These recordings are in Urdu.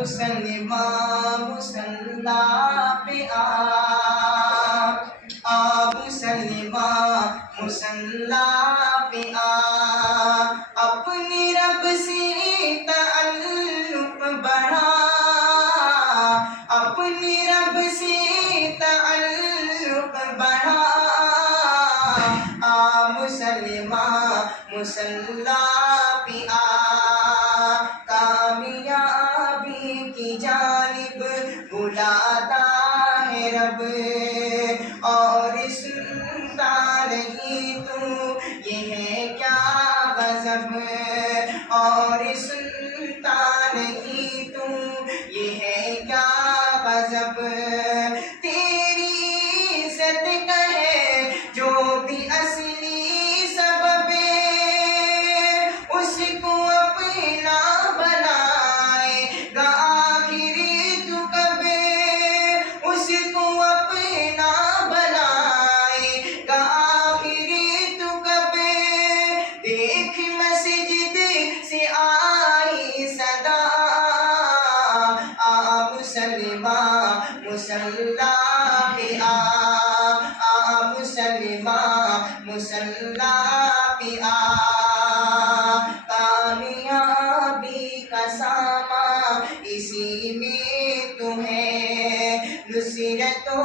مسلمہ مصلی پہ مسلمہ مصلی پہ اپنے رب سے تعلق بڑھا، اپنے رب سے تعلق بڑھا، مسلمہ مصلی پہ کامیابی کی جانب بلاتا ہے رب، اور سنتا نہیں تو یہ ہے کیا غضب، اور سنتا نہیں تو یہ ہے کیا غضب، تیری عزت کا ہے جو بھی اصلی سبب، اس کو اپنا بنائے گا آخر تو کب، اس کو اپنا بنائے گا آخر تو کب، دیکھ مسجد سے آئی صدا، مسلمہ مصلی پہ مسلمہ مصلی پہ کامیابی کا سامان اسی میں تو ہے، نصرت و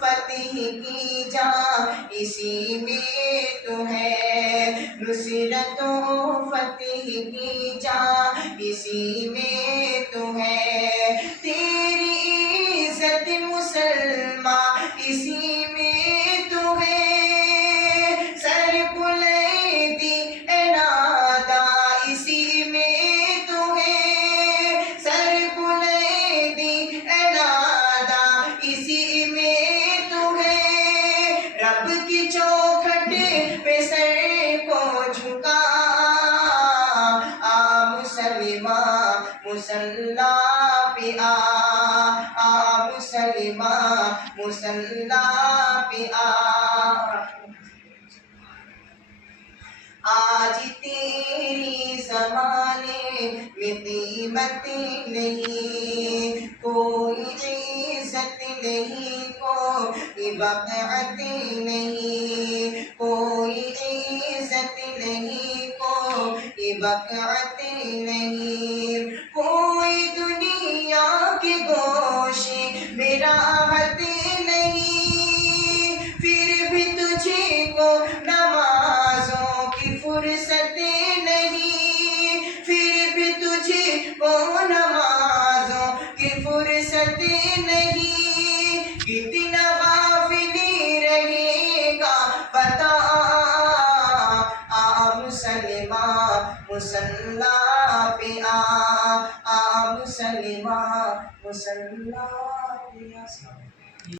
فتح کی جان اسی میں تو ہے، نصرت و فتح کی جان اسی میں تو ہے، تیری عزت مسلمہ اسی میں تو ہے، سر بلندی اے نادا اسی میں تو ہے، سر بلندی اے نادا اسی میں تو ہے، رب کی چوکھٹ پہ سر کو جھکا، مسلمہ مصلی پہ مسلمہ مصلی پہ آج تیری زمانے میں قیمت نہیں، کوئی عزت نہیں، کوئی وقعت نہیں، کوئی عزت نہیں، کوئی وقعت نہیں، کوئی دنیا کے گوشے میں راحت نہیں، پھر بھی تجھے کو نمازوں کی فرصت نہیں، پھر بھی تجھے کو نمازوں کی فرصت نہیں، کتنا غافلی رہے گا بتا، مسلمہ مصلی پہ مسلمہ مصلی پہ